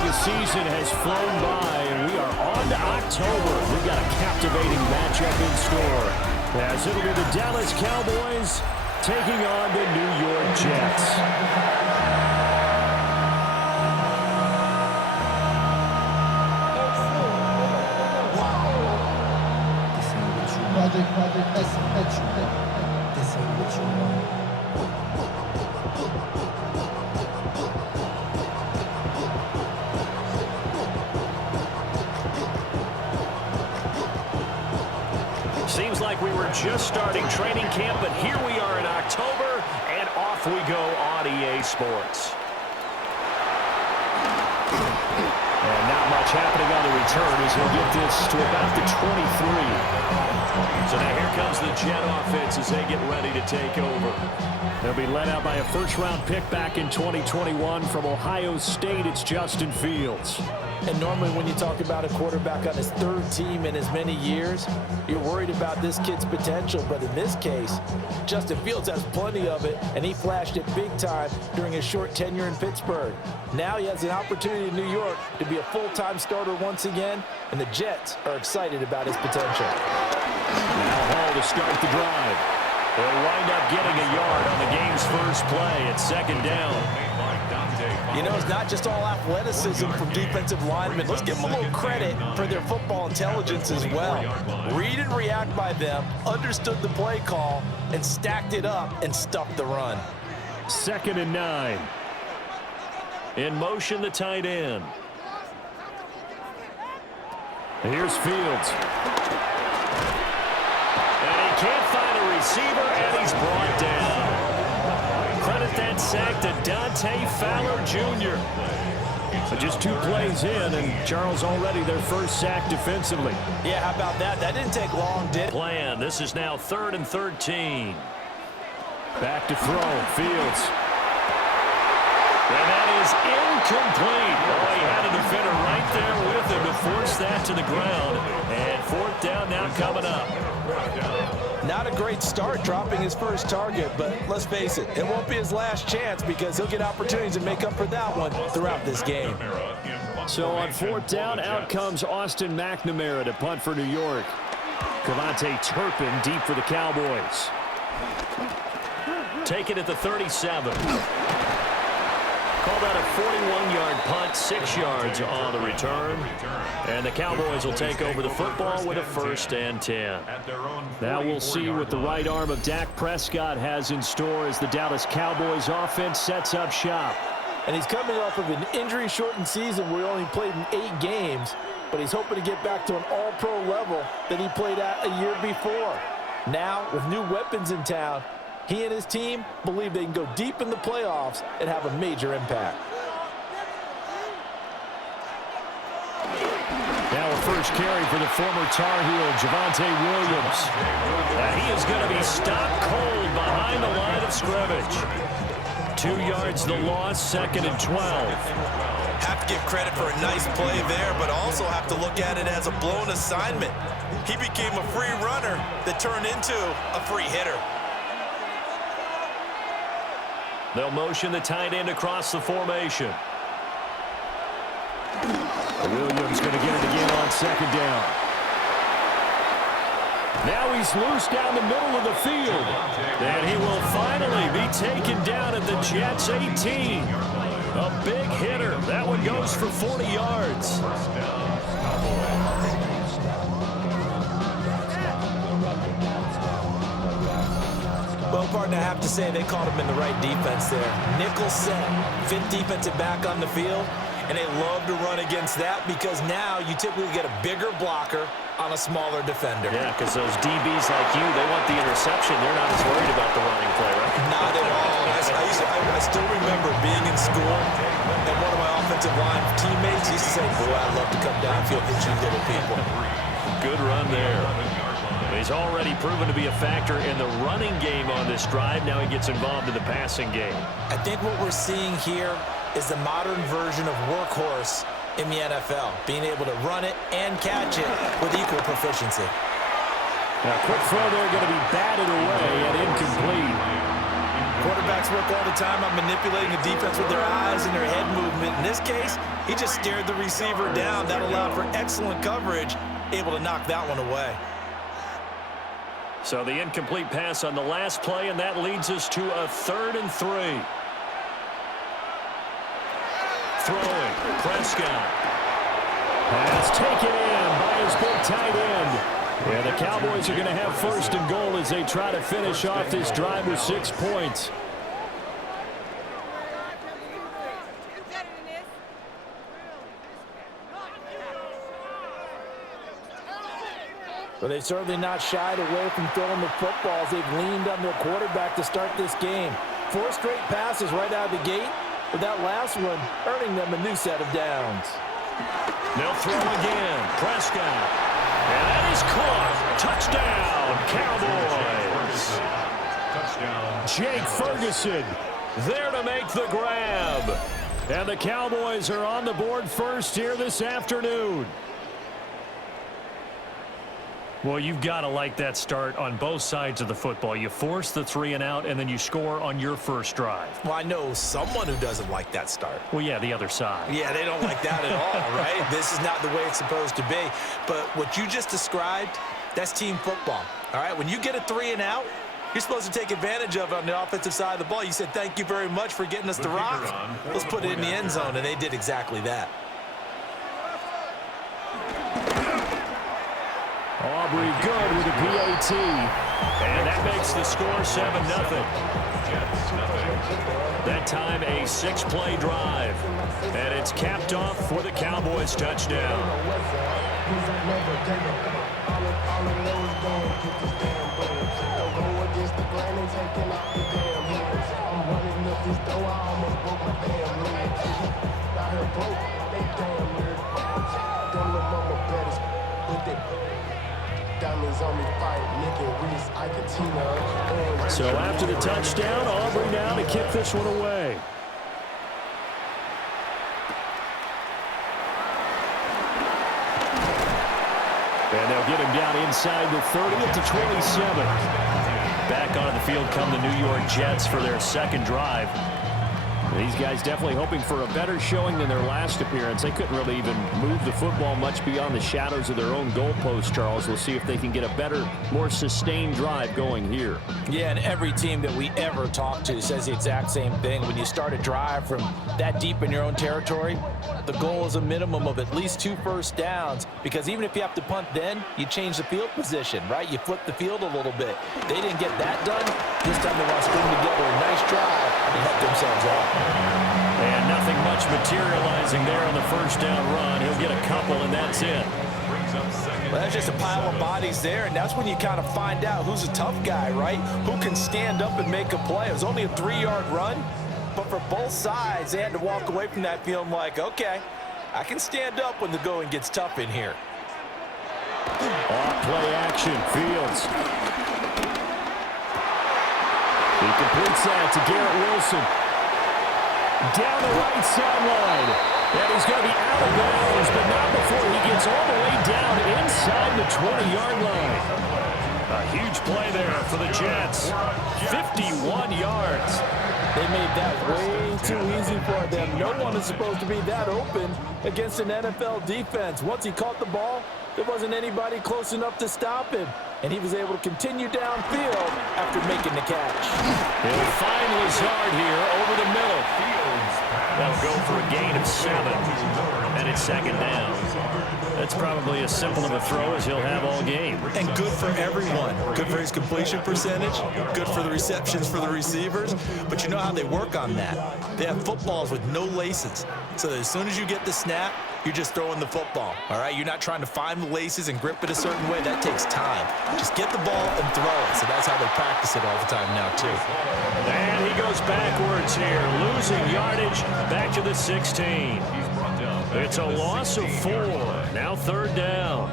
think a season has flown by, and we are on to October. We've got a captivating matchup in store, as it'll be the Dallas Cowboys taking on the New York Jets. Seems like we were just starting training camp, but here we are in October, and off we go on EA Sports. And not much happening on the return as he'll get this to about the 23. So now here comes the Jet offense as they get ready to take over. They'll be led out by a first-round pick back in 2021 from Ohio State. It's Justin Fields. And normally when you talk about a quarterback on his third team in as many years, you're worried about this kid's potential. But in this case, Justin Fields has plenty of it, and he flashed it big time during his short tenure in Pittsburgh. Now he has an opportunity in New York to be a full-time starter once again, and the Jets are excited about his potential. Now Hall to start the drive. They'll wind up getting a yard on the game's first play. It's second down. You know, it's not just all athleticism from defensive linemen. Let's give them a little credit for their football intelligence as well. Read and react by them, understood the play call, and stacked it up and stuffed the run. 2nd and 9. In motion, the tight end. Here's Fields. And he can't find a receiver, and he's brought down. Credit that sack to Dante Fowler Jr. But just 2 plays in, and Charles already their first sack defensively. Yeah, how about that? That didn't take long, did it? Plan. This is now 3rd and 13. Back to throw. Fields. And that is incomplete. Oh, he had a defender right there with him to force that to the ground. And 4th down now coming up. Not a great start dropping his first target, but let's face it, it won't be his last chance because he'll get opportunities to make up for that one throughout this game. So on 4th down, out comes Austin McNamara to punt for New York. Cavante Turpin deep for the Cowboys. Take it at the 37. Called out a 41-yard punt, 6 yards on the return. And the Cowboys will take over the football with a 1st and 10. Now we'll see what the right arm of Dak Prescott has in store as the Dallas Cowboys offense sets up shop. And he's coming off of an injury-shortened season where he only played in 8 games, but he's hoping to get back to an all-pro level that he played at a year before. Now, with new weapons in town, he and his team believe they can go deep in the playoffs and have a major impact. Now a first carry for the former Tar Heel, Javonte Williams. And he is going to be stopped cold behind the line of scrimmage. 2 yards the loss, 2nd and 12. Have to give credit for a nice play there, but also have to look at it as a blown assignment. He became a free runner that turned into a free hitter. They'll motion the tight end across the formation. Williams going to get it again on 2nd down. Now he's loose down the middle of the field. And he will finally be taken down at the Jets' 18. A big hitter. That one goes for 40 yards. Well, partner, I have to say they caught him in the right defense there. Nickel set, 5th defensive back on the field, and they love to run against that because now you typically get a bigger blocker on a smaller defender. Yeah, because those DBs like you, they want the interception. They're not as worried about the running play, right? Not at all. I still remember being in school, and one of my offensive line teammates used to say, boy, I'd love to come downfield and hit you little people. Good run there. He's already proven to be a factor in the running game on this drive. Now he gets involved in the passing game. I think what we're seeing here is the modern version of workhorse in the NFL, being able to run it and catch it with equal proficiency. Now, quick throw there going to be batted away and incomplete. Quarterbacks work all the time on manipulating the defense with their eyes and their head movement. In this case, he just stared the receiver down. That allowed for excellent coverage, able to knock that one away. So the incomplete pass on the last play, and that leads us to a 3rd and 3. Throwing, Prescott. Pass taken in by his big tight end. Yeah, the Cowboys are going to have 1st and goal as they try to finish off this drive with 6 points. But they've certainly not shied away from throwing the footballs. They've leaned on their quarterback to start this game. 4 straight passes right out of the gate, with that last one earning them a new set of downs. They'll throw again. Prescott. And that is caught. Touchdown, Cowboys. Touchdown. Jake Ferguson there to make the grab. And the Cowboys are on the board first here this afternoon. Well, you've got to like that start on both sides of the football. You force the 3 and out, and then you score on your first drive. Well, I know someone who doesn't like that start. Well, yeah, the other side. Yeah, they don't like that at all, right? This is not the way it's supposed to be. But what you just described, that's team football, all right? When you get a 3 and out, you're supposed to take advantage of it on the offensive side of the ball. You said, thank you very much for getting us to rock. Let's put it in the end zone, and they did exactly that. Aubrey good with a PAT. And that makes the score 7-0. That time a 6-play drive. And it's capped off for the Cowboys touchdown. So after the touchdown, Aubrey now to kick this one away. And they'll get him down inside the 30 at the 27. Back onto the field come the New York Jets for their second drive. These guys definitely hoping for a better showing than their last appearance. They couldn't really even move the football much beyond the shadows of their own goalpost, Charles. We'll see if they can get a better, more sustained drive going here. Yeah, and every team that we ever talk to says the exact same thing. When you start a drive from that deep in your own territory, the goal is a minimum of at least 2 first downs, because even if you have to punt then, you change the field position, right? You flip the field a little bit. They didn't get that done. This time they want to string together a nice drive and help themselves out. And nothing much materializing there on the first down run. He'll get a couple, and that's it. Well, that's just a pile of bodies there, and that's when you kind of find out who's a tough guy, right? Who can stand up and make a play. It was only a 3-yard run, but for both sides, they had to walk away from that feeling like, okay, I can stand up when the going gets tough in here. Off play action, Fields. He completes that to Garrett Wilson. Down the right sideline. And he's going to be out of bounds, but not before he gets all the way down inside the 20-yard line. A huge play there for the Jets. 51 yards. They made that way too easy for them. No one is supposed to be that open against an NFL defense. Once he caught the ball, there wasn't anybody close enough to stop him. And he was able to continue downfield after making the catch. He'll find Lazard here over the middle. That'll go for a gain of 7. And it's second down. That's probably as simple of a throw as he'll have all game. And good for everyone. Good for his completion percentage. Good for the receptions for the receivers. But you know how they work on that. They have footballs with no laces. So that as soon as you get the snap, you're just throwing the football, all right? You're not trying to find the laces and grip it a certain way. That takes time. Just get the ball and throw it. So that's how they practice it all the time now, too. And he goes backwards here, losing yardage back to the 16. It's a loss of 4. Now third down.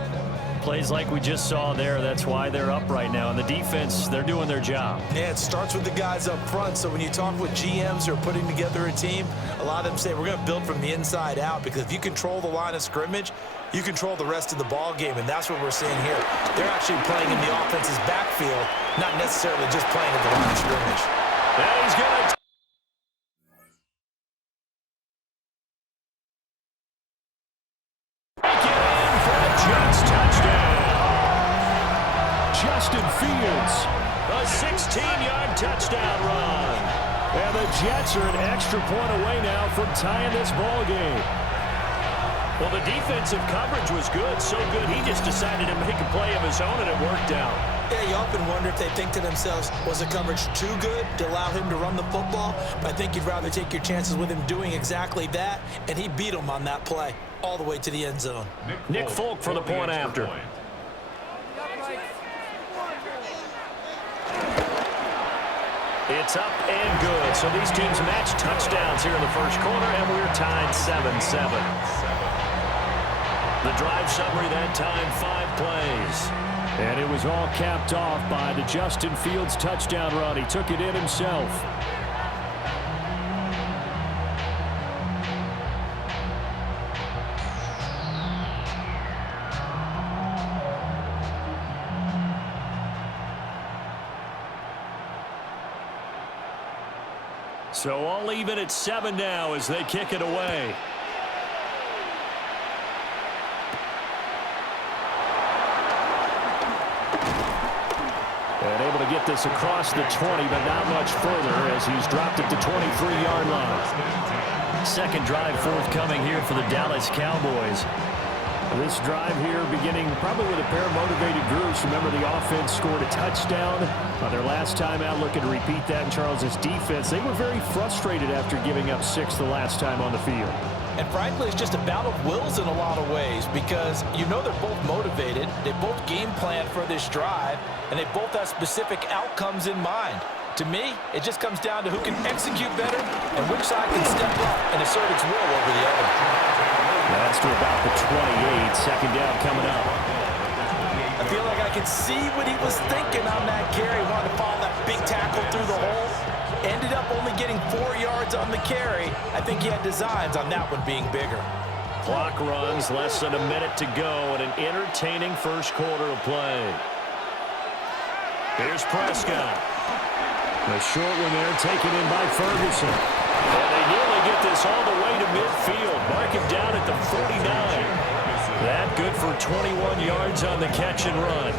Plays like we just saw there. That's why they're up right now. And the defense, they're doing their job. Yeah, it starts with the guys up front. So when you talk with GMs who are putting together a team, a lot of them say we're going to build from the inside out, because if you control the line of scrimmage, you control the rest of the ball game, and that's what we're seeing here. They're actually playing in the offense's backfield, not necessarily just playing at the line of scrimmage. And he's going to take it in for a Jets touchdown. Justin Fields, a 16-yard touchdown run. And the Jets are an extra point away now from tying this ball game. Well, the defensive coverage was good, so good he just decided to make a play of his own, and it worked out. Yeah, you often wonder if they think to themselves, was the coverage too good to allow him to run the football? But I think you'd rather take your chances with him doing exactly that, and he beat him on that play all the way to the end zone. Nick Folk for the point after. It's up and good. So these teams match touchdowns here in the first quarter, and we're tied 7-7. The drive summary that time, 5 plays. And it was all capped off by the Justin Fields touchdown run. He took it in himself. So all even at 7 now as they kick it away. And able to get this across the 20, but not much further as he's dropped it to 23-yard line. Second drive forthcoming here for the Dallas Cowboys. This drive here beginning probably with a pair of motivated groups. Remember, the offense scored a touchdown on their last time out, looking to repeat that in Charles' defense. They were very frustrated after giving up 6 the last time on the field. And frankly, it's just a battle of wills in a lot of ways because you know they're both motivated, they both game plan for this drive, and they both have specific outcomes in mind. To me, it just comes down to who can execute better and which side can step up and assert its will over the other. That's to about the 28. Second down coming up. I feel like I can see what he was thinking on that carry. Wanted to follow that big tackle through the hole. Ended up only getting 4 yards on the carry. I think he had designs on that one being bigger. Clock runs, less than a minute to go, and an entertaining first quarter of play. Here's Prescott. A short one there taken in by Ferguson. And they nearly get this all the way to midfield. Mark him down at the 49. That good for 21 yards on the catch and run.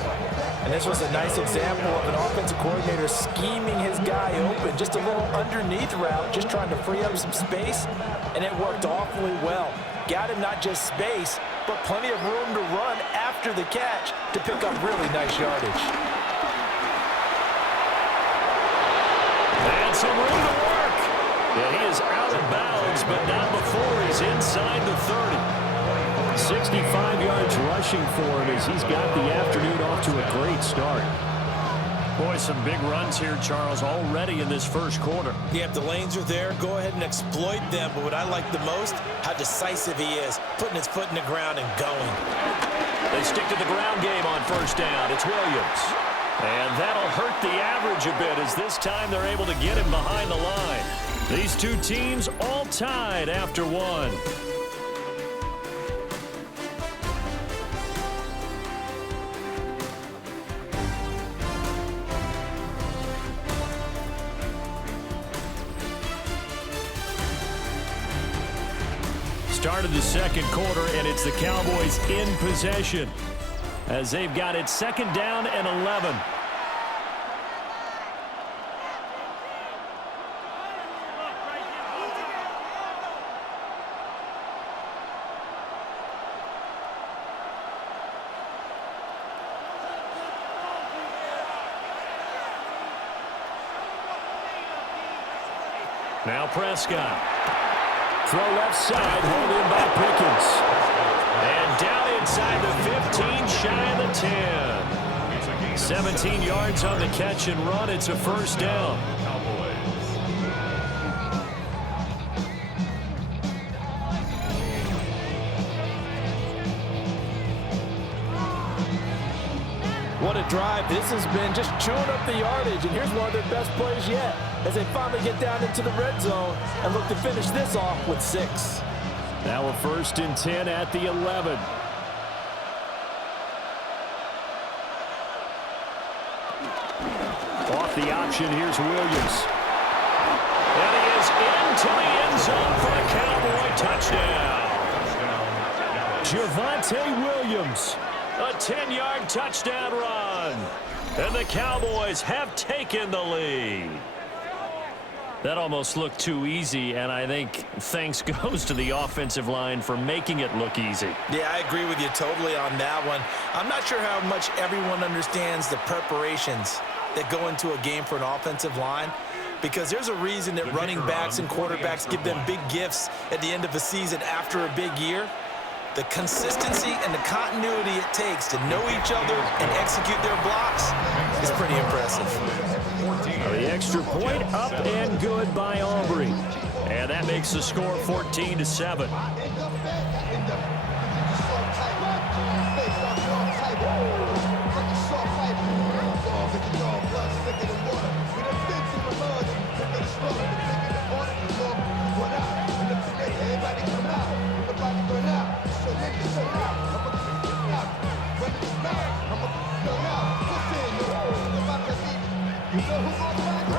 And this was a nice example of an offensive coordinator scheming his guy open. Just a little underneath route, just trying to free up some space, and it worked awfully well. Got him not just space, but plenty of room to run after the catch to pick up really nice yardage. And some room to work. Yeah, he is out of bounds, but not before he's inside the 30. 65 yards rushing for him as he's got the afternoon off to a great start. Boy, some big runs here, Charles, already in this first quarter. Yeah, if the lanes are there, go ahead and exploit them. But what I like the most, how decisive he is, putting his foot in the ground and going. They stick to the ground game on first down. It's Williams. And that'll hurt the average a bit as this time they're able to get him behind the line. These two teams all tied after one. Started the second quarter, and it's the Cowboys in possession as they've got it second down and 11. Now Prescott. Throw left side, hauled in by Pickens. And down inside the 15, shy of the 10. 17 yards on the catch and run. It's a first down. What a drive this has been, just chewing up the yardage. And here's one of their best plays yet as they finally get down into the red zone and look to finish this off with 6. Now a first and 10 at the 11. Off the option, here's Williams. And he is into the end zone for a Cowboy touchdown. Javonte Williams, a 10-yard touchdown run. And the Cowboys have taken the lead. That almost looked too easy, and I think thanks goes to the offensive line for making it look easy. Yeah, I agree with you totally on that one. I'm not sure how much everyone understands the preparations that go into a game for an offensive line, because there's a reason that running backs and quarterbacks give them big gifts at the end of a season after a big year. The consistency and the continuity it takes to know each other and execute their blocks is pretty impressive. The extra point up and good by Aubrey. And that makes the score 14-7.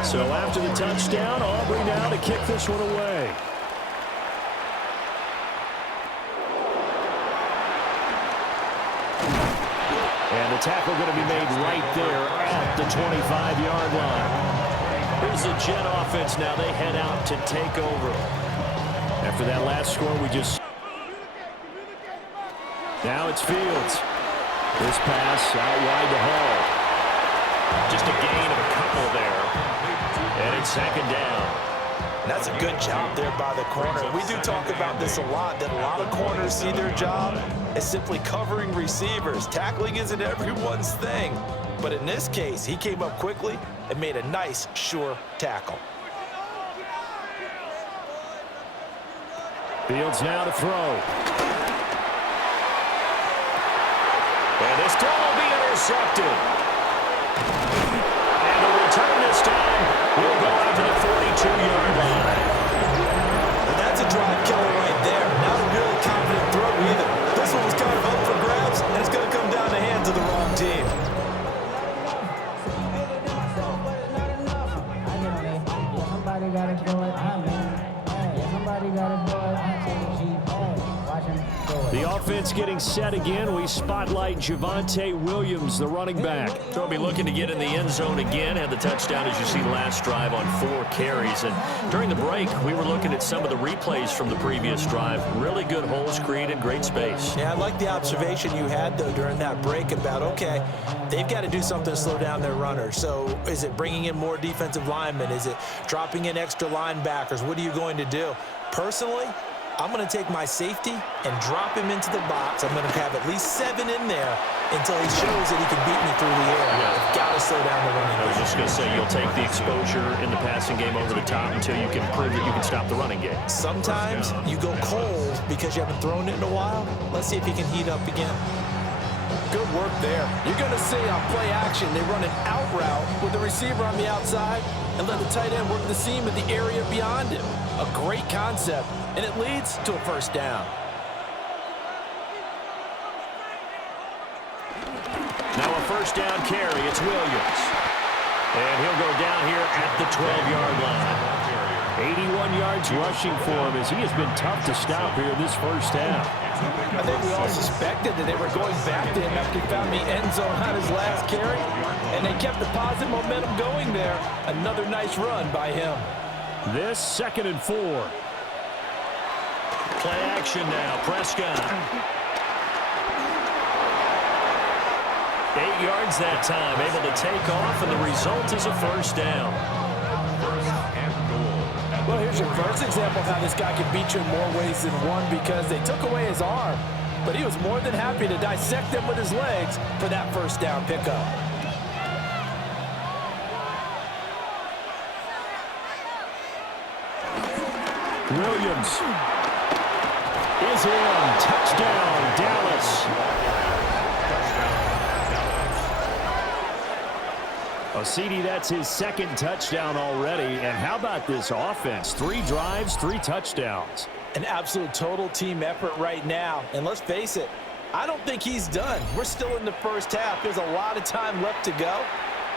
So after the touchdown, Aubrey now to kick this one away. And the tackle going to be made right there at the 25-yard line. Here's the Jet offense now. They head out to take over. After that last score, we just... Now it's Fields. This pass out wide to Hall. Just a gain of a couple there. And it's second down. That's a good job there by the corner. We do talk about this a lot, that a lot of corners see their job as simply covering receivers. Tackling isn't everyone's thing. But in this case, he came up quickly and made a nice, sure tackle. Fields now to throw. And this throw will be intercepted. And the return this time will go out to the 42-yard line. Well, that's a drive killer right there. Not a really confident throw either. This one was kind of up for grabs, and it's going to come down the hands of the wrong team. Somebody got to do it. Somebody got to do it. The offense getting set again. We spotlight Javonte Williams, the running back. So he'll be looking to get in the end zone again. Had the touchdown, as you see, last drive on 4 carries. And during the break, we were looking at some of the replays from the previous drive. Really good holes created, great space. Yeah, I like the observation you had, though, during that break about, okay, they've got to do something to slow down their runners. So is it bringing in more defensive linemen? Is it dropping in extra linebackers? What are you going to do? Personally, I'm going to take my safety and drop him into the box. I'm going to have at least 7 in there until he shows that he can beat me through the air. I've got to slow down the running game. I was just going to say, you'll take the exposure in the passing game over the top until you can prove that you can stop the running game. Sometimes you go cold because you haven't thrown it in a while. Let's see if he can heat up again. Good work there. You're going to see on play action, they run an out route with the receiver on the outside and let the tight end work the seam in the area beyond him. A great concept, and it leads to a first down. Now a first down carry. It's Williams. And he'll go down here at the 12-yard line. 81 yards rushing for him as he has been tough to stop here this first half. I think we all suspected that they were going back to him after he found the end zone on his last carry, and they kept the positive momentum going there. Another nice run by him. This 2nd and 4. Play action now. Prescott. 8 yards that time, able to take off, and the result is a first down. Well, here's your first example of how this guy can beat you in more ways than one, because they took away his arm, but he was more than happy to dissect them with his legs for that first down pickup. Williams is in. Touchdown, Dallas. Oh, CD, that's his 2nd touchdown already. And how about this offense? 3 drives, 3 touchdowns. An absolute total team effort right now. And let's face it, I don't think he's done. We're still in the first half. There's a lot of time left to go.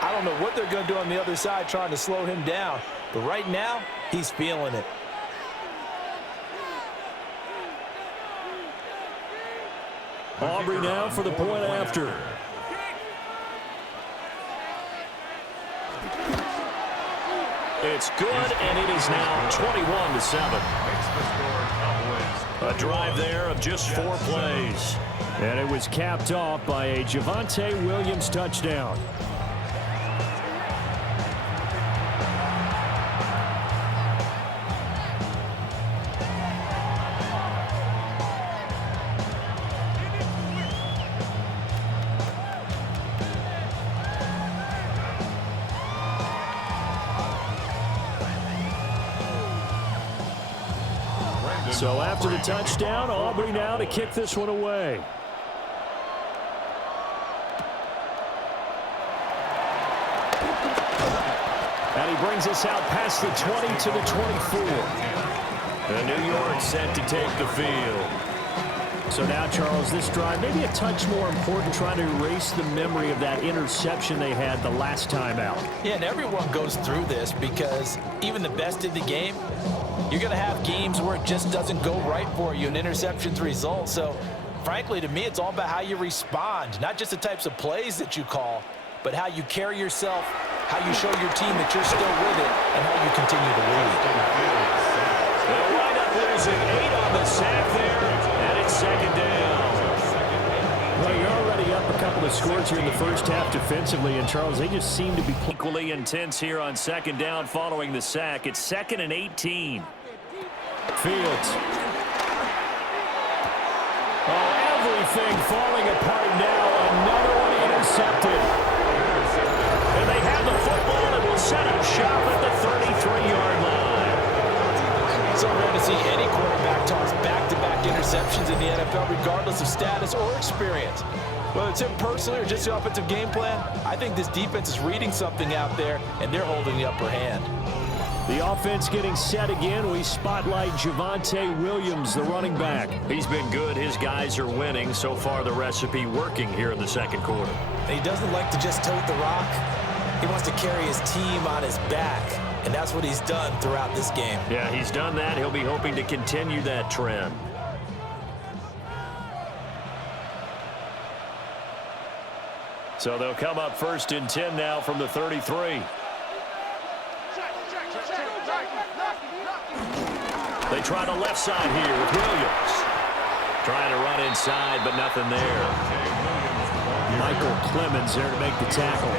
I don't know what they're going to do on the other side trying to slow him down. But right now, he's feeling it. Aubrey now for the point after. It's good, and it is now 21-7. A drive there of just 4 plays. And it was capped off by a Javonte Williams touchdown. So after the touchdown, Aubrey now to kick this one away. And he brings us out past the 20 to the 24. And New York set to take the field. So now, Charles, this drive maybe a touch more important, trying to erase the memory of that interception they had the last time out. Yeah, and everyone goes through this because even the best in the game, you're going to have games where it just doesn't go right for you, and interceptions result. So, frankly, to me, it's all about how you respond, not just the types of plays that you call, but how you carry yourself, how you show your team that you're still with it, and how you continue to lead. They'll wind up losing 8 on the sack there, and it's second down. Well, you're already up a couple of scores here in the first half defensively, and Charles, they just seem to be equally intense here on second down following the sack. It's 2nd and 18. Fields. Oh, everything falling apart now. Another one intercepted. And they have the football and will set up shop at the 33-yard line. So rare to see any quarterback toss back-to-back interceptions in the NFL, regardless of status or experience. Whether it's him personally or just the offensive game plan, I think this defense is reading something out there, and they're holding the upper hand. The offense getting set again. We spotlight Javonte Williams, the running back. He's been good. His guys are winning. So far, the recipe working here in the second quarter. And he doesn't like to just tote the rock. He wants to carry his team on his back, and that's what he's done throughout this game. Yeah, he's done that. He'll be hoping to continue that trend. So they'll come up 1st and 10 now from the 33. They try the left side here with Williams. Trying to run inside, but nothing there. Michael Clemens there to make the tackle.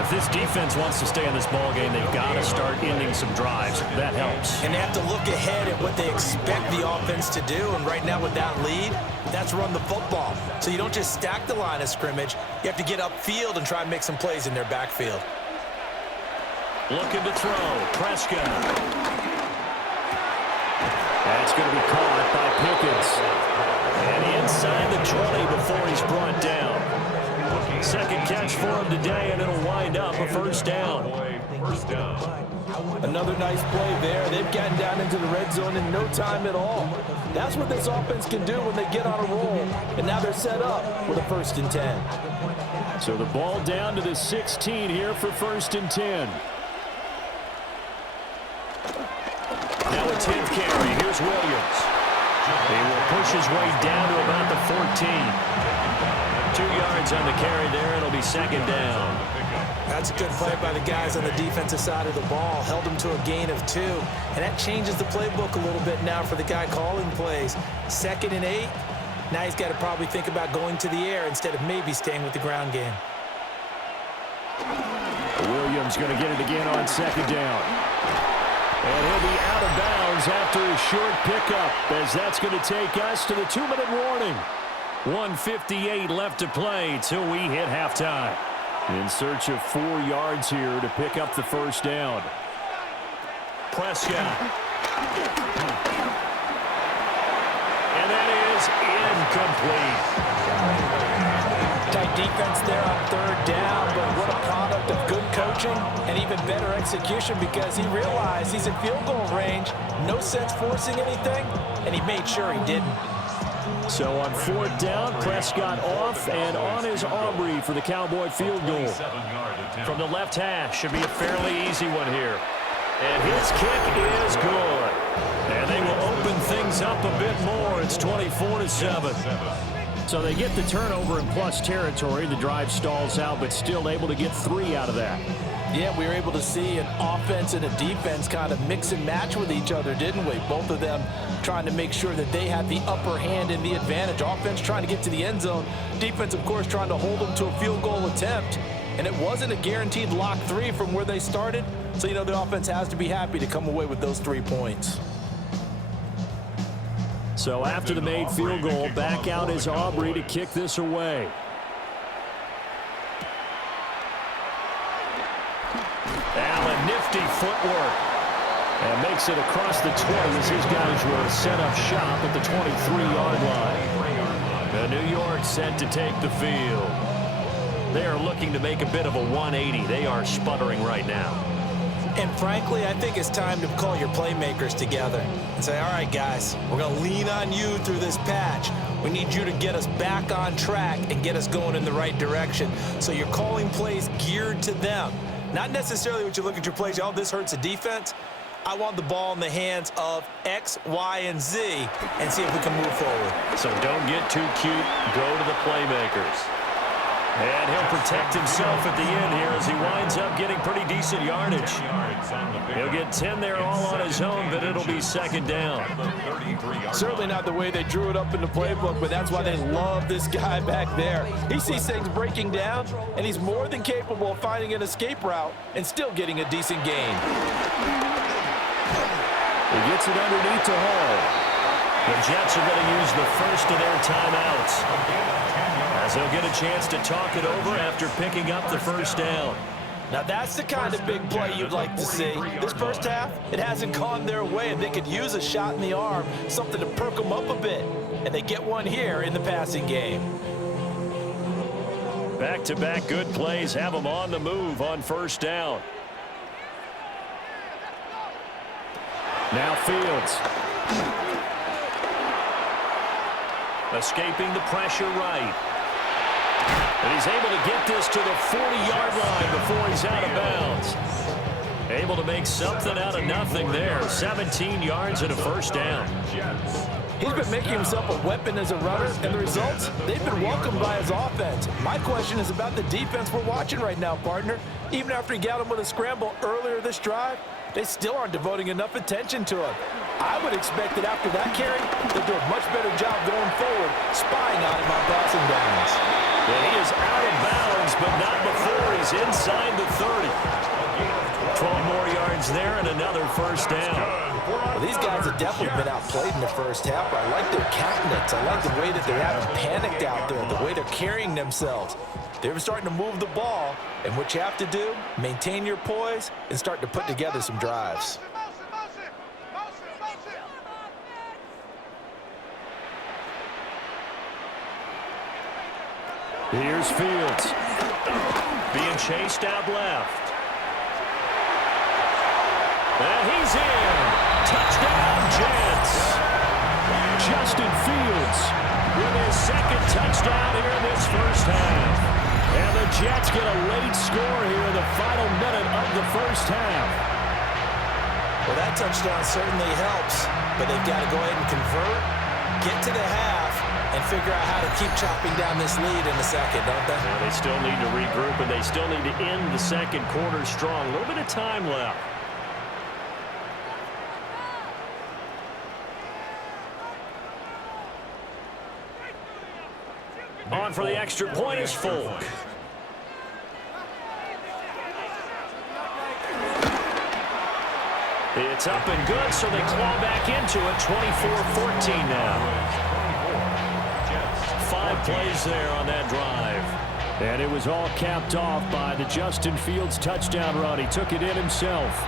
If this defense wants to stay in this ball game, they've got to start ending some drives. That helps. And they have to look ahead at what they expect the offense to do. And right now with that lead, that's run the football. So you don't just stack the line of scrimmage. You have to get upfield and try and make some plays in their backfield. Looking to throw. Prescott. That's going to be caught by Pickens. And inside the 20 before he's brought down. Second catch for him today, and it'll wind up a first down. Another nice play there. They've gotten down into the red zone in no time at all. That's what this offense can do when they get on a roll. And now they're set up with a 1st and 10. So the ball down to the 16 here for 1st and 10. Now a 10th carry. Here's Williams. He will push his way down to about the 14. 2 yards on the carry there. It'll be second down. That's a good play by the guys on the defensive side of the ball. Held him to a gain of 2. And that changes the playbook a little bit now for the guy calling plays. 2nd and 8. Now he's got to probably think about going to the air instead of maybe staying with the ground game. Williams going to get it again on second down. And he'll be out of bounds after a short pickup, as that's going to take us to the 2-minute warning. 1:58 left to play till we hit halftime. In search of 4 yards here to pick up the first down. Prescott. And that is incomplete. Tight defense there on 3rd down, but what a product of good coaching and even better execution, because he realized he's in field goal range. No sense forcing anything, and he made sure he didn't. So on 4th down, Prescott off, and on is Aubrey for the Cowboy field goal. From the left hash, should be a fairly easy one here. And his kick is good. And they will open things up a bit more. It's 24-7. So they get the turnover in plus territory. The drive stalls out, but still able to get 3 out of that. Yeah, we were able to see an offense and a defense kind of mix and match with each other, didn't we? Both of them trying to make sure that they had the upper hand and the advantage. Offense trying to get to the end zone. Defense, of course, trying to hold them to a field goal attempt. And it wasn't a guaranteed lock 3 from where they started. So, you know, the offense has to be happy to come away with those 3 points. So after the made field goal, back out is Aubrey to kick this away. Allen, nifty footwork. And makes it across the 20 as his guys will set up shop at the 23-yard line. The New York set to take the field. They are looking to make a bit of a 180. They are sputtering right now. And frankly, I think it's time to call your playmakers together and say, all right, guys, we're going to lean on you through this patch. We need you to get us back on track and get us going in the right direction. So you're calling plays geared to them. Not necessarily what you look at your plays, oh, this hurts the defense. I want the ball in the hands of X, Y, and Z and see if we can move forward. So don't get too cute. Go to the playmakers. And he'll protect himself at the end here as he winds up getting pretty decent yardage. He'll get 10 there all on his own, but it'll be second down. Certainly not the way they drew it up in the playbook, but that's why they love this guy back there. He sees things breaking down, and he's more than capable of finding an escape route and still getting a decent gain. He gets it underneath to Hall. The Jets are going to use the first of their timeouts, as they'll get a chance to talk it over after picking up the first down. Now that's the kind of big play you'd like to see. This first half, it hasn't gone their way, and they could use a shot in the arm, something to perk them up a bit. And they get one here in the passing game. Back-to-back good plays have them on the move on first down. Now Fields. Escaping the pressure right. And he's able to get this to the 40-yard line before he's out of bounds. Able to make something out of nothing there. 17 yards and a first down. He's been making himself a weapon as a runner, and the results, they've been welcomed by his offense. My question is about the defense we're watching right now, partner. Even after he got him with a scramble earlier this drive, they still aren't devoting enough attention to him. I would expect that after that carry, they'll do a much better job going forward, spying on him on passing downs. And he is out of bounds, but not before he's inside the 30. 12 more yards there and another first down. Well, these guys have definitely been outplayed in the first half. I like their countenance. I like the way that they haven't panicked out there, the way they're carrying themselves. They're starting to move the ball, and what you have to do, maintain your poise and start to put together some drives. Here's Fields. Being chased out left. And he's in. Touchdown, Jets. Justin Fields with his second touchdown here in this first half. And the Jets get a late score here in the final minute of the first half. Well, that touchdown certainly helps, but they've got to go ahead and convert, get to the half, and figure out how to keep chopping down this lead in the second, don't they? Yeah, they still need to regroup, and they still need to end the second quarter strong. A little bit of time left. On for the extra point is Folk. It's up and good, so they claw back into it. 24-14 now. 5 plays there on that drive. And it was all capped off by the Justin Fields touchdown run. He took it in himself.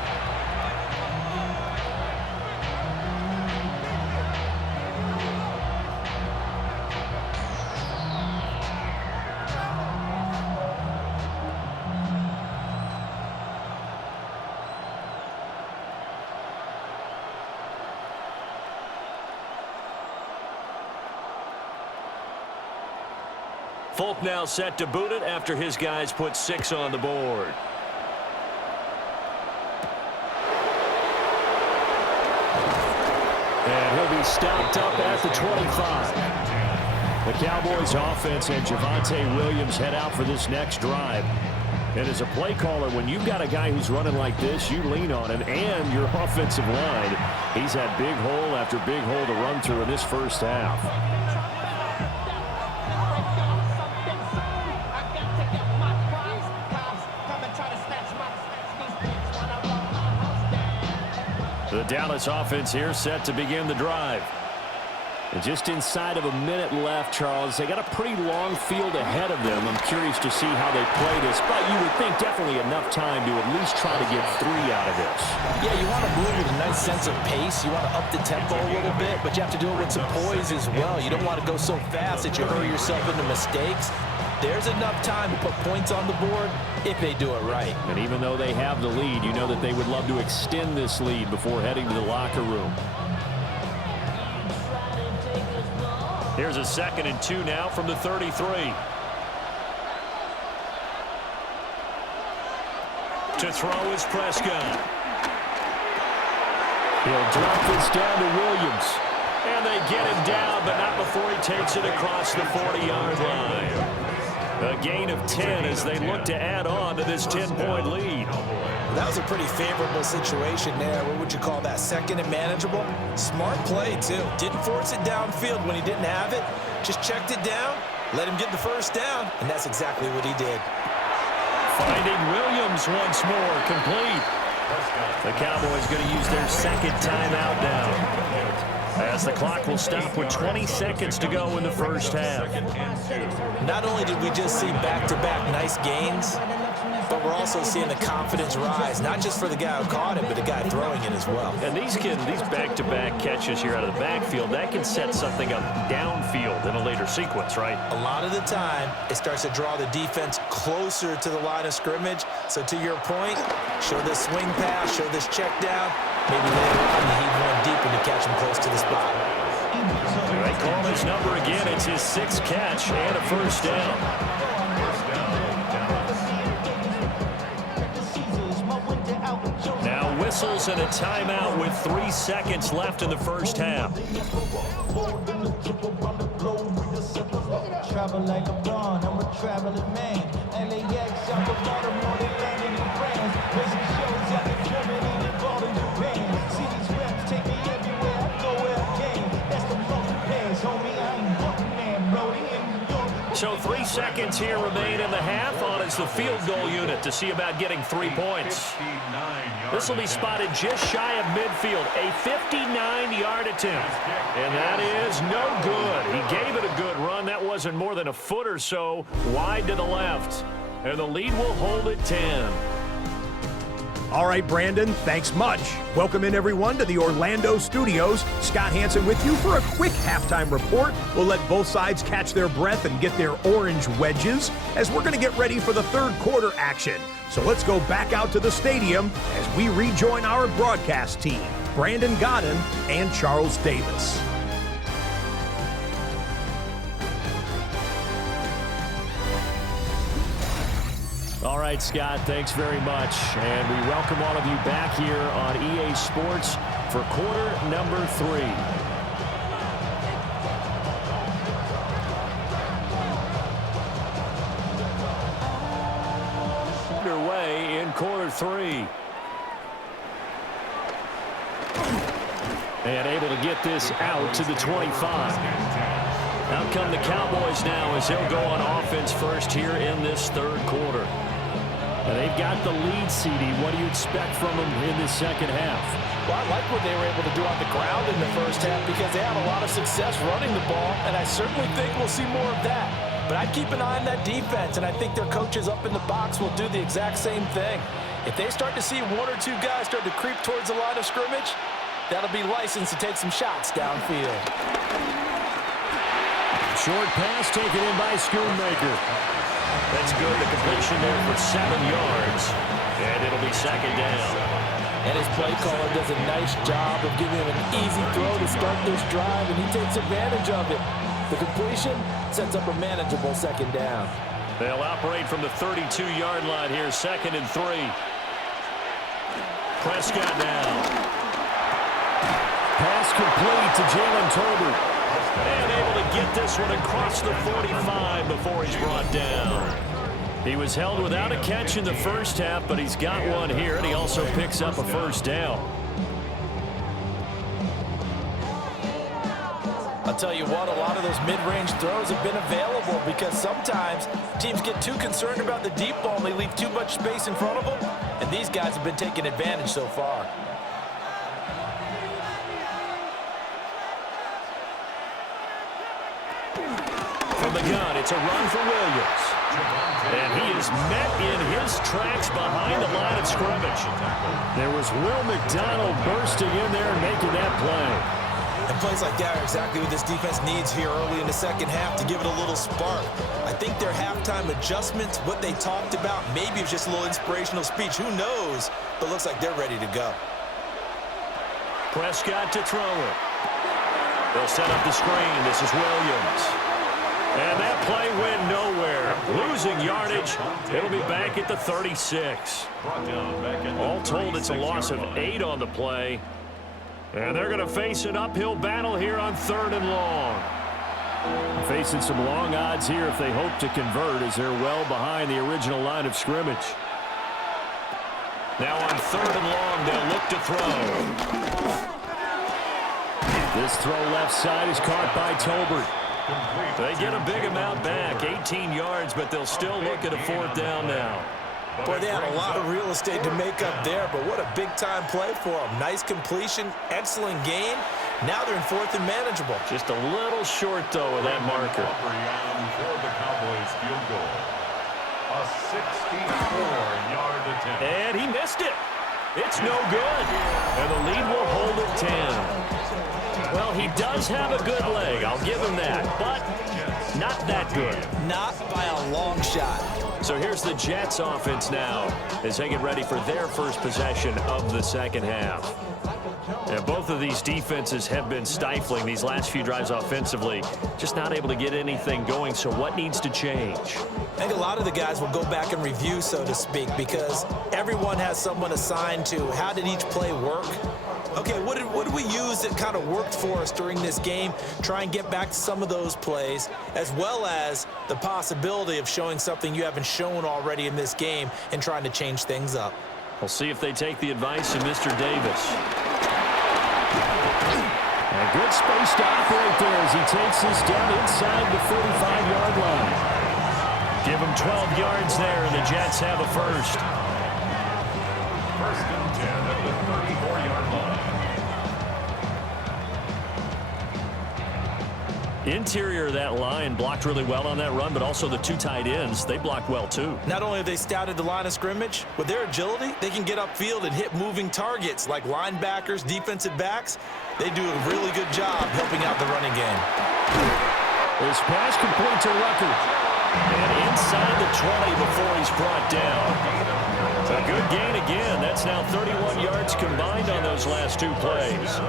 Folk now set to boot it after his guys put 6 on the board. stopped up at the 25. The Cowboys offense and Javonte Williams head out for this next drive. And as a play caller, when you've got a guy who's running like this, you lean on him and your offensive line. He's had big hole after big hole to run through in this first half. The Dallas offense here set to begin the drive. And just inside of a minute left, Charles. They got a pretty long field ahead of them. I'm curious to see how they play this, but you would think definitely enough time to at least try to get 3 out of this. Yeah, you want to move with a nice sense of pace. You want to up the tempo a little bit, but you have to do it with some poise as well. You don't want to go so fast that you hurry yourself into mistakes. There's enough time to put points on the board if they do it right. And even though they have the lead, you know that they would love to extend this lead before heading to the locker room. Here's a 2nd and 2 now from the 33. To throw is Prescott. He'll drop this down to Williams. And they get him down, but not before he takes it across the 40-yard line. A gain of 10 as they look to add on to this 10-point lead. That was a pretty favorable situation there. What would you call that? 2nd and manageable? Smart play, too. Didn't force it downfield when he didn't have it. Just checked it down, let him get the first down, and that's exactly what he did. Finding Williams once more, complete. The Cowboys going to use their 2nd timeout now, as the clock will stop with 20 seconds to go in the first half. Not only did we just see back-to-back nice gains, but we're also seeing the confidence rise, not just for the guy who caught it, but the guy throwing it as well. And these back-to-back catches here out of the backfield, that can set something up downfield in a later sequence, right? A lot of the time, it starts to draw the defense closer to the line of scrimmage. So to your point, show this swing pass, show this check down. Maybe later on you heave one deep and you catch him close to the spot. They call his number again. It's his 6th catch and a first down. Now whistles and a timeout with 3 seconds left in the first half. Travel like a blonde, I'm a traveling man. LAX, I'm a Baltimore, they landing in France. Racing shows out in Germany, they ball in Japan. See these reps take me everywhere, I go where I can. That's the most pass, homie, I ain't walking man, Brody in New York. So 3 seconds here remain in the half on as the field goal unit to see about getting 3 points. This will be spotted just shy of midfield, a 59-yard attempt. And that is no good. He gave it a good run. That wasn't more than a foot or so wide to the left. And the lead will hold at 10. All right, Brandon, thanks much. Welcome in, everyone, to the Orlando studios. Scott Hansen with you for a quick halftime report. We'll let both sides catch their breath and get their orange wedges as we're going to get ready for the 3rd quarter action. So let's go back out to the stadium as we rejoin our broadcast team, Brandon Godden and Charles Davis. All right, Scott, thanks very much. And we welcome all of you back here on EA Sports for quarter number 3. Underway in quarter 3. And able to get this out to the 25. Out come the Cowboys now as they'll go on offense first here in this 3rd quarter. And they've got the lead, CD. What do you expect from them in the 2nd half? Well, I like what they were able to do on the ground in the first half because they had a lot of success running the ball, and I certainly think we'll see more of that. But I'd keep an eye on that defense, and I think their coaches up in the box will do the exact same thing. If they start to see 1 or 2 guys start to creep towards the line of scrimmage, that'll be licensed to take some shots downfield. Short pass taken in by Schoonmaker. That's good. The completion there for 7 yards. And it'll be 2nd down. And his play caller does a nice job of giving him an easy throw to start this drive, and he takes advantage of it. The completion sets up a manageable 2nd down. They'll operate from the 32-yard line here, 2nd and 3. Prescott now. pass complete to Jalen Tolbert. And able to get this one across the 45 before he's brought down. He was held without a catch in the first half, but he's got one here, and he also picks up a first down. I'll tell you what, a lot of those mid-range throws have been available because sometimes teams get too concerned about the deep ball and they leave too much space in front of them, and these guys have been taking advantage so far. From the gun, it's a run for Williams. And he is met in his tracks behind the line of scrimmage. There was Will McDonald bursting in there and making that play. And plays like that are exactly what this defense needs here early in the second half to give it a little spark. I think their halftime adjustments, what they talked about, maybe it's just a little inspirational speech. Who knows? But looks like they're ready to go. Prescott to throw it. They'll set up the screen. This is Williams. And that play went nowhere. Losing yardage. It'll be back at the 36. All told, it's a loss of 8 on the play. And they're going to face an uphill battle here on 3rd and long. Facing some long odds here if they hope to convert, as they're well behind the original line of scrimmage. Now on 3rd and long, they'll look to throw. This throw left side is caught by Tolbert. They get a big amount back, 18 yards, but they'll still look at a 4th down now. Boy, they had a lot of real estate to make up there, but what a big-time play for them. Nice completion, excellent gain. Now they're in 4th and manageable. Just a little short, though, of that marker. For the Cowboys field goal. A 64-yard attempt. And he missed it. It's no good. And the lead will hold at 10. Well, he does have a good leg. I'll give him that. But not that good. Not by a long shot. So here's the Jets offense now as they get ready for their first possession of the second half. And both of these defenses have been stifling these last few drives offensively. Just not able to get anything going. So what needs to change? I think a lot of the guys will go back and review, so to speak, because everyone has someone assigned to how did each play work. Okay, what did we use that kind of worked for us during this game? Try and get back to some of those plays, as well as the possibility of showing something you haven't shown already in this game and trying to change things up. We'll see if they take the advice of Mr. Davis. A good space to operate there as he takes this down inside the 45-yard line. Give him 12 yards there, and the Jets have a first. 1st and 10 at the 34-yard line. Interior of that line blocked really well on that run, but also the 2 tight ends, they blocked well too. Not only have they scouted the line of scrimmage, with their agility, they can get upfield and hit moving targets like linebackers, defensive backs. They do a really good job helping out the running game. This pass complete to Rucker. And inside the 20 before he's brought down. A good gain again. That's now 31 yards combined on those last 2 plays.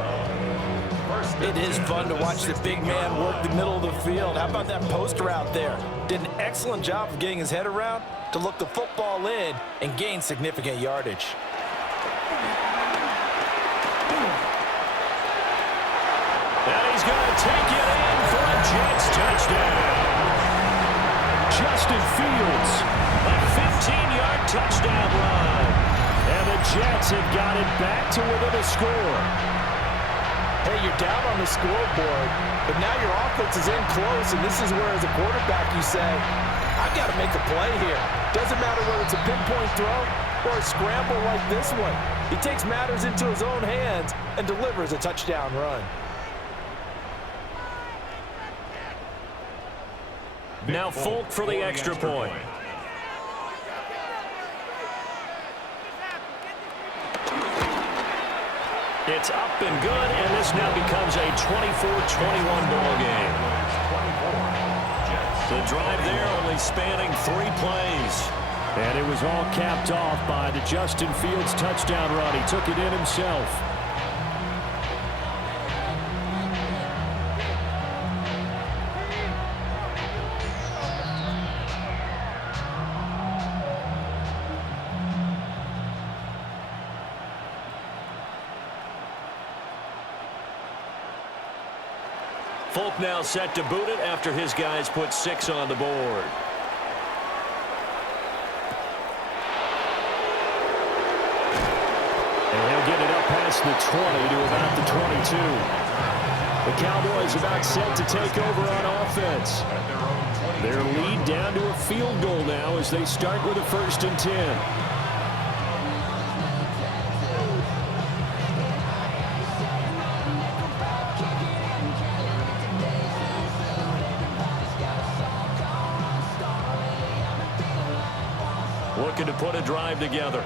It is fun to watch the big man work the middle of the field. How about that post route there? Did an excellent job of getting his head around to look the football in and gain significant yardage. And he's going to take it in for a Jets touchdown. Justin Fields, a 15-yard touchdown run. And the Jets have got it back to within a score. Hey, you're down on the scoreboard, but now your offense is in close, and this is where, as a quarterback, you say, I've got to make a play here. Doesn't matter whether it's a pinpoint throw or a scramble like this one. He takes matters into his own hands and delivers a touchdown run. Now Folk for the extra point. It's up and good, and this now becomes a 24-21 ball game. The drive there only spanning 3 plays. And it was all capped off by the Justin Fields touchdown run. He took it in himself. Pope now set to boot it after his guys put 6 on the board. And he'll get it up past the 20 to about the 22. The Cowboys about set to take over on offense. Their lead down to a field goal now as they start with a 1st and 10. Looking to put a drive together.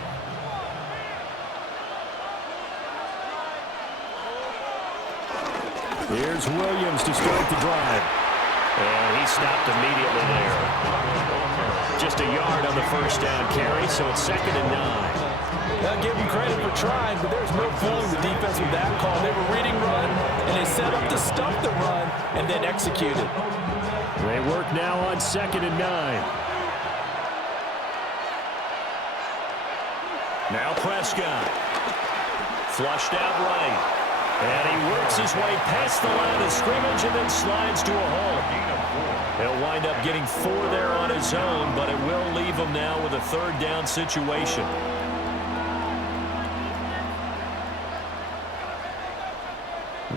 Here's Williams to start the drive. And he stopped immediately there. Just a yard on the 1st down carry, so it's 2nd and 9. I'll give them credit for trying, but there's no fooling the defense with that call. They were reading run, and they set up to stuff the run, and then executed. They work now on 2nd and 9. Now Prescott. Flushed out right. And he works his way past the line of scrimmage and then slides to a hole. He'll wind up getting 4 there on his own, but it will leave him now with a 3rd down situation.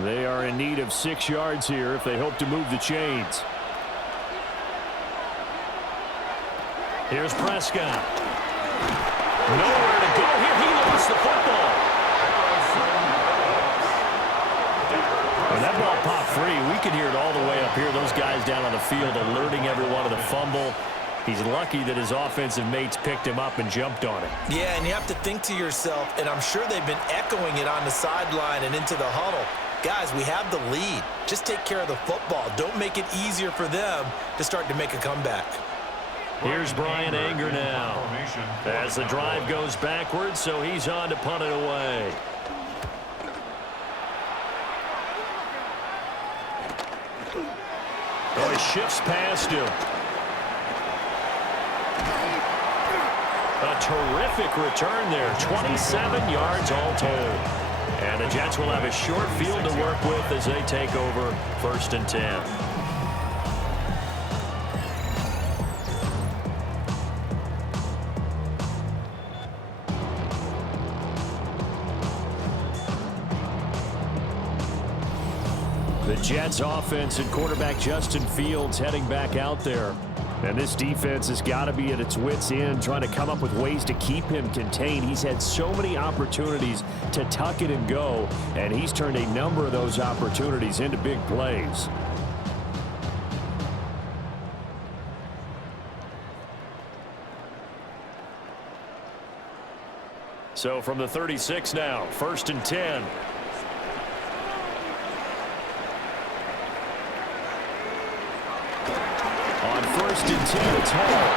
They are in need of 6 yards here if they hope to move the chains. Here's Prescott. Nowhere to go here. He lost the football. And that ball popped free. We could hear it all the way up here. Those guys down on the field alerting everyone of the fumble. He's lucky that his offensive mates picked him up and jumped on it. Yeah, and you have to think to yourself, and I'm sure they've been echoing it on the sideline and into the huddle. Guys, we have the lead. Just take care of the football. Don't make it easier for them to start to make a comeback. Here's Brian Anger now as the drive goes backwards, so he's on to punt it away. Oh, he shifts past him. A terrific return there. 27 yards all told. And the Jets will have a short field to work with as they take over 1st and 10. The Jets offense and quarterback Justin Fields heading back out there. And this defense has got to be at its wits' end, trying to come up with ways to keep him contained. He's had so many opportunities to tuck it and go, and he's turned a number of those opportunities into big plays. So from the 36 now, 1st and 10. On 1st and 10, it's Hall.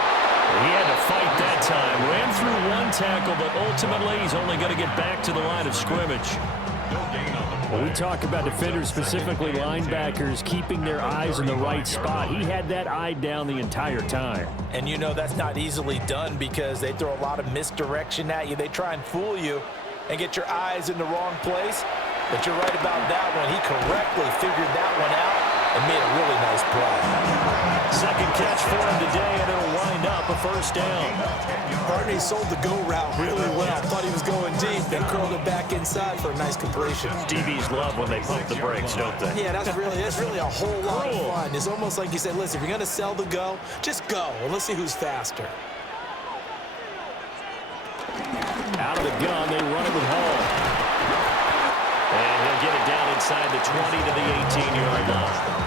He had to fight that time. Ran through 1 tackle, but ultimately he's only going to get back to the line of scrimmage. When we talk about defenders, specifically linebackers, keeping their eyes in the right spot, he had that eye down the entire time. And you know that's not easily done because they throw a lot of misdirection at you. They try and fool you and get your eyes in the wrong place. But you're right about that one. He correctly figured that one out and made a really nice play. 2nd catch for him today, and it'll wind up a 1st down. Barney sold the go route really well. Thought he was going deep, then curled it back inside for a nice completion. DBs love when they pump the brakes, don't they? Yeah, that's really a whole lot of fun. It's almost like you said, listen, if you're going to sell the go, just go, and let's see who's faster. Out of the gun, they run it with Hall. And he'll get it down inside the 20 to the 18-yard line.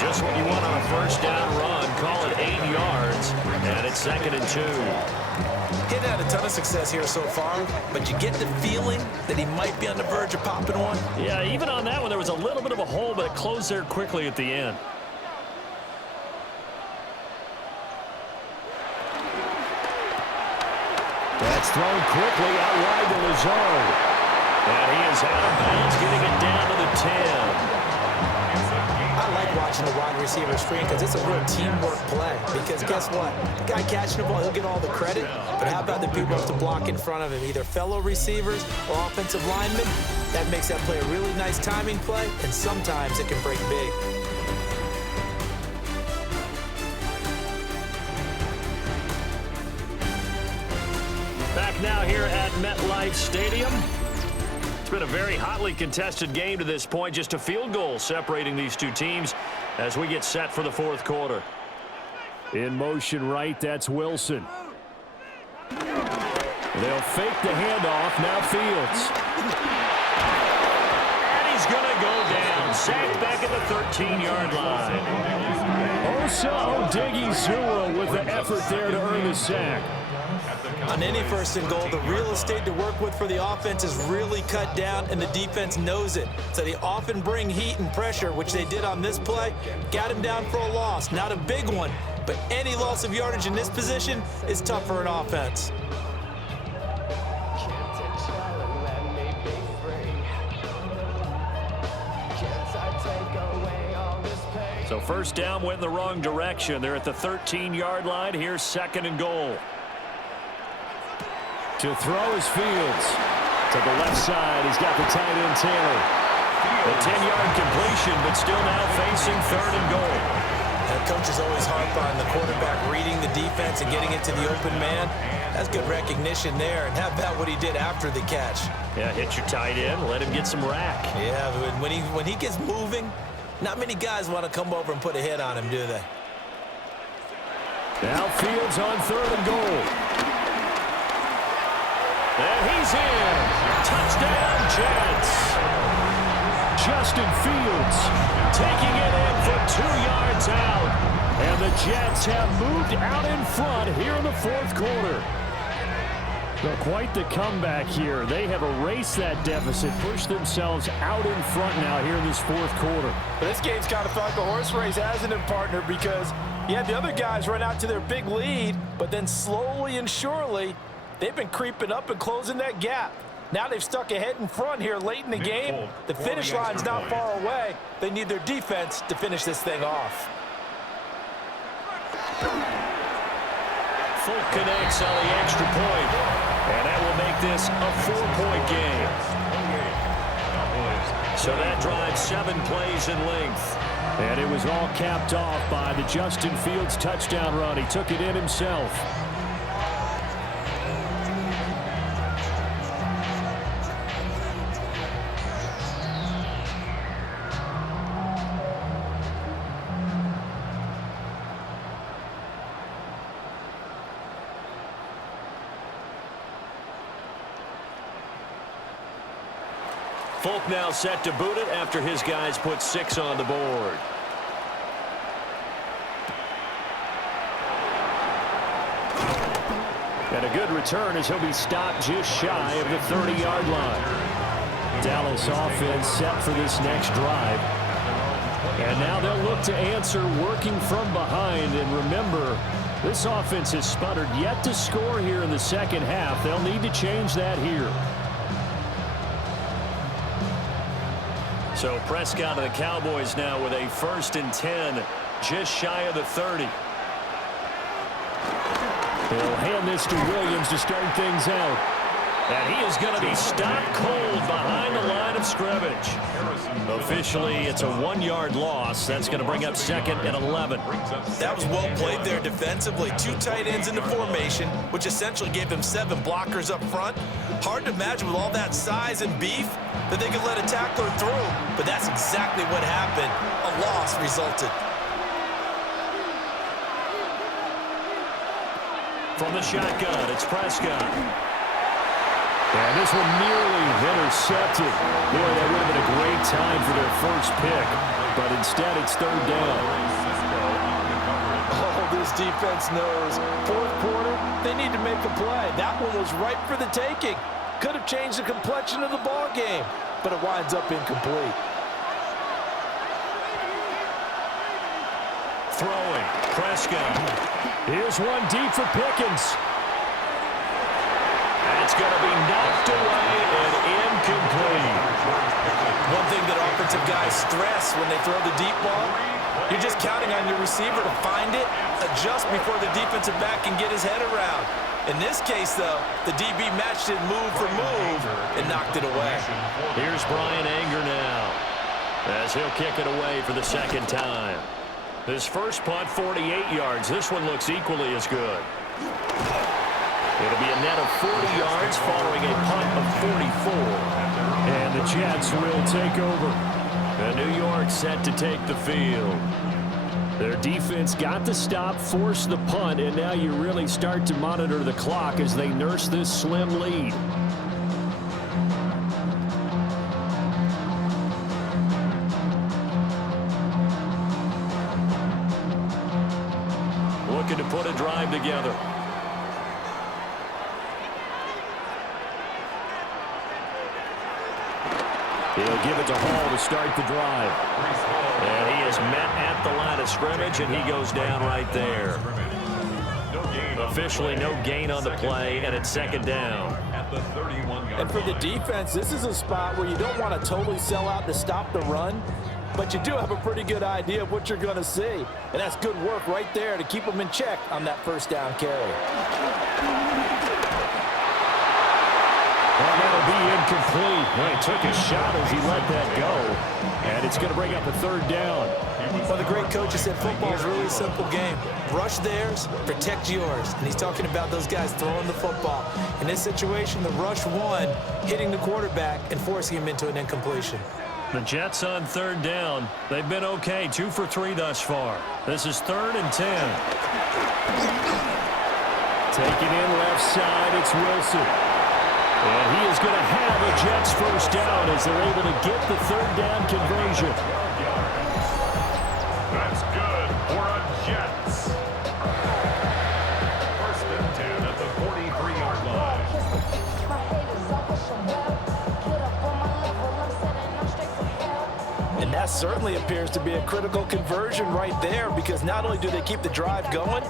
Just what you want on a 1st down run. Call it 8 yards, and it's 2nd and 2. He's had a ton of success here so far, but you get the feeling that he might be on the verge of popping one. Yeah, even on that one, there was a little bit of a hole, but it closed there quickly at the end. That's thrown quickly out wide to Lazard. And he is out of bounds, getting it down to the 10. I like watching the wide receiver screen because it's a real teamwork play. Because guess what? The guy catching the ball, he'll get all the credit. But how about the people who have to block in front of him, either fellow receivers or offensive linemen? That makes that play a really nice timing play, and sometimes it can break big. now here at MetLife Stadium. It's been a very hotly contested game to this point. Just a field goal separating these two teams as we get set for the fourth quarter. In motion right, that's Wilson. They'll fake the handoff. Now Fields. And he's going to go down. Sacked back at the 13-yard line. Also, Diggy Zua with the effort there to earn the sack. On any first and goal, the real estate to work with for the offense is really cut down, and the defense knows it. So they often bring heat and pressure, which they did on this play. Got him down for a loss. Not a big one, but any loss of yardage in this position is tough for an offense. So first down went in the wrong direction. They're at the 13-yard line. Here's second and goal. To throw is Fields. To the left side, he's got the tight end Taylor. A 10-yard completion, but still now facing third and goal. That coach is always harp on the quarterback reading the defense and getting it to the open man. That's good recognition there. And how about what he did after the catch? Yeah, hit your tight end, let him get some rack. Yeah, when he gets moving, not many guys want to come over and put a hit on him, do they? Now Fields on third and goal. And he's in. Touchdown, Jets. Justin Fields Taking it in for 2 yards out. And the Jets have moved out in front here in the fourth quarter. So quite the comeback here. They have erased that deficit, pushed themselves out in front now here in this fourth quarter. But this game's kind of felt like a horse race, hasn't it, partner? Because you had the other guys run out to their big lead, but then slowly and surely, they've been creeping up and closing that gap. Now they've stuck ahead in front here late in the game. The finish line's not far away. They need their defense to finish this thing off. Folk connects on the extra point. And that will make this a 4-point game. So that drives 7 plays in length. And it was all capped off by the Justin Fields touchdown run. He took it in himself. Folk now set to boot it after his guys put 6 on the board. And a good return as he'll be stopped just shy of the 30-yard line. Dallas offense set for this next drive. And now they'll look to answer working from behind. And remember, this offense has sputtered yet to score here in the second half. They'll need to change that here. So Prescott and the Cowboys now with a 1st and 10, just shy of the 30. They'll hand this to Williams to start things out. And he is going to be stopped cold behind the line of scrimmage. Officially, it's a 1-yard loss. That's going to bring up 2nd and 11. That was well played there defensively. 2 tight ends in the formation, which essentially gave them 7 blockers up front. Hard to imagine with all that size and beef that they could let a tackler through. But that's exactly what happened. A loss resulted. From the shotgun, it's Prescott. And this one nearly intercepted. Boy, that would have been a great time for their first pick. But instead, it's 3rd down. Oh, this defense knows. Fourth quarter, they need to make a play. That one was ripe for the taking. Could have changed the complexion of the ball game, but it winds up incomplete. Throwing, Prescott. Here's one deep for Pickens. It's going to be knocked away and incomplete. One thing that offensive guys stress when they throw the deep ball, you're just counting on your receiver to find it, adjust before the defensive back can get his head around. In this case, though, the DB matched it move for move and knocked it away. Here's Brian Anger now as he'll kick it away for the 2nd time. His first punt, 48 yards. This one looks equally as good. It'll be a net of 40 yards following a punt of 44. And the Jets will take over. And New York set to take the field. Their defense got the stop, forced the punt, and now you really start to monitor the clock as they nurse this slim lead. Looking to put a drive together. He'll give it to Hall to start the drive. And he is met at the line of scrimmage, and he goes down right there. Officially no gain on the play, and it's second down. And for the defense, this is a spot where you don't want to totally sell out to stop the run, but you do have a pretty good idea of what you're going to see. And that's good work right there to keep them in check on that first down carry. Well, that'll be incomplete. Well, he took a shot as he let that go. And it's going to bring up a third down. Well, the great coach has said football is a really simple game. Rush theirs, protect yours. And he's talking about those guys throwing the football. In this situation, the rush won, hitting the quarterback and forcing him into an incompletion. The Jets on third down. They've been okay, 2 for 3 thus far. This is 3rd and 10. Taking in left side, it's Wilson. And he is going to have a Jets first down as they're able to get the third down conversion. That's good for a Jets. 1st and 10 at the 43-yard line. And that certainly appears to be a critical conversion right there, because not only do they keep the drive going,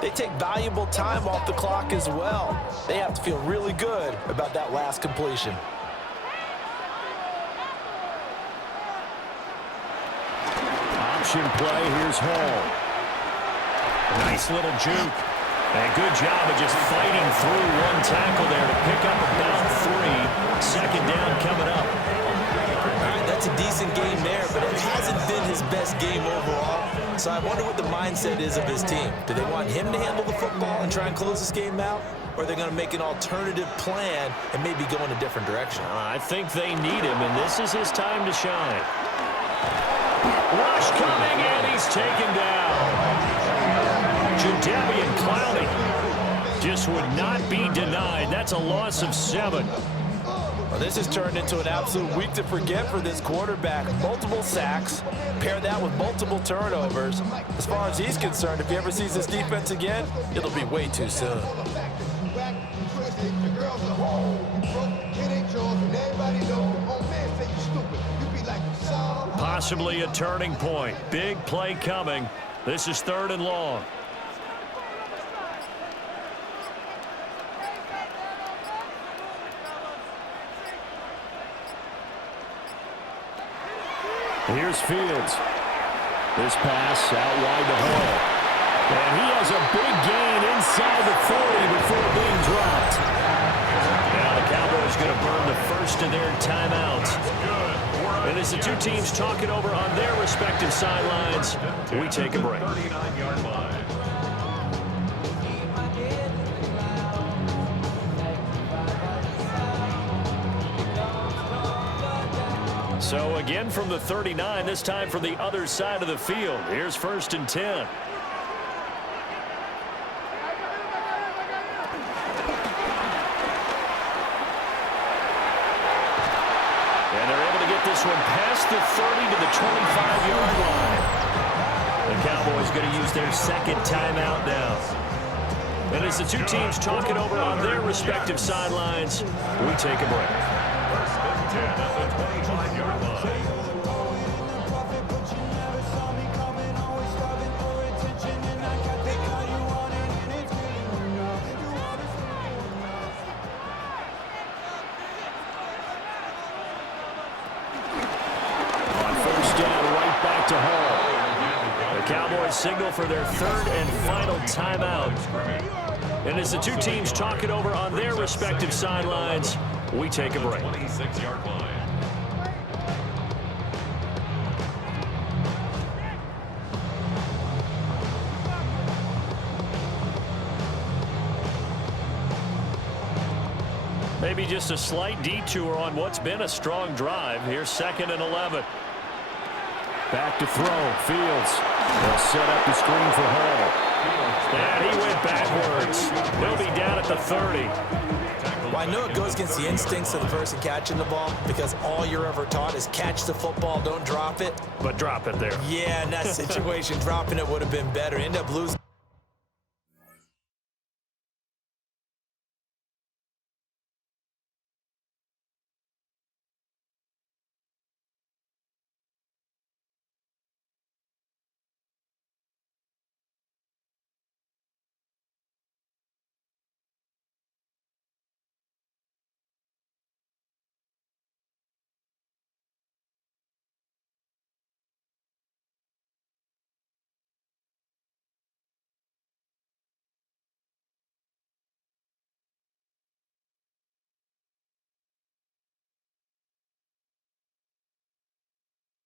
they take valuable time off the clock as well. They have to feel really good about that last completion. Option play, here's Hall. Nice little juke. And good job of just fighting through one tackle there to pick up about 3. Second down coming up. All right, that's a decent game there, but it hasn't been his best game overall. So I wonder what the mindset is of his team. Do they want him to handle the football and try and close this game out? Or are they going to make an alternative plan and maybe go in a different direction? I think they need him, and this is his time to shine. Rush coming, and he's taken down. Jadeveon Clowney just would not be denied. That's a loss of 7. Well, this has turned into an absolute week to forget for this quarterback. Multiple sacks, pair that with multiple turnovers. As far as he's concerned, if he ever sees this defense again, it'll be way too soon. Possibly a turning point. Big play coming. This is 3rd and long. Here's Fields. This pass out wide to Hall. And he has a big gain inside the 40 before being dropped. Now the Cowboys going to burn the first of their timeouts. And as the two teams talk it over on their respective sidelines, we take a break. 39-yard line. So again from the 39, this time from the other side of the field. Here's 1st and 10. And they're able to get this one past the 30 to the 25-yard line. The Cowboys going to use their second timeout now. And as the two teams talk it over on their respective sidelines, we take a break. 1st and 10 at the 25-yard line. On 1st down, right back to Hall. The Cowboys signal for their 3rd and final timeout. And as the two teams talk it over on their respective sidelines, we take a break. 26-yard line. Maybe just a slight detour on what's been a strong drive. Here's 2nd and 11. Back to throw. Fields. They'll set up the screen for Hall. And he went backwards. He'll be down at the 30. Well, I know it goes against the instincts of the person catching the ball because all you're ever taught is catch the football, don't drop it. But drop it there. Yeah, in that situation, dropping it would have been better. End up losing.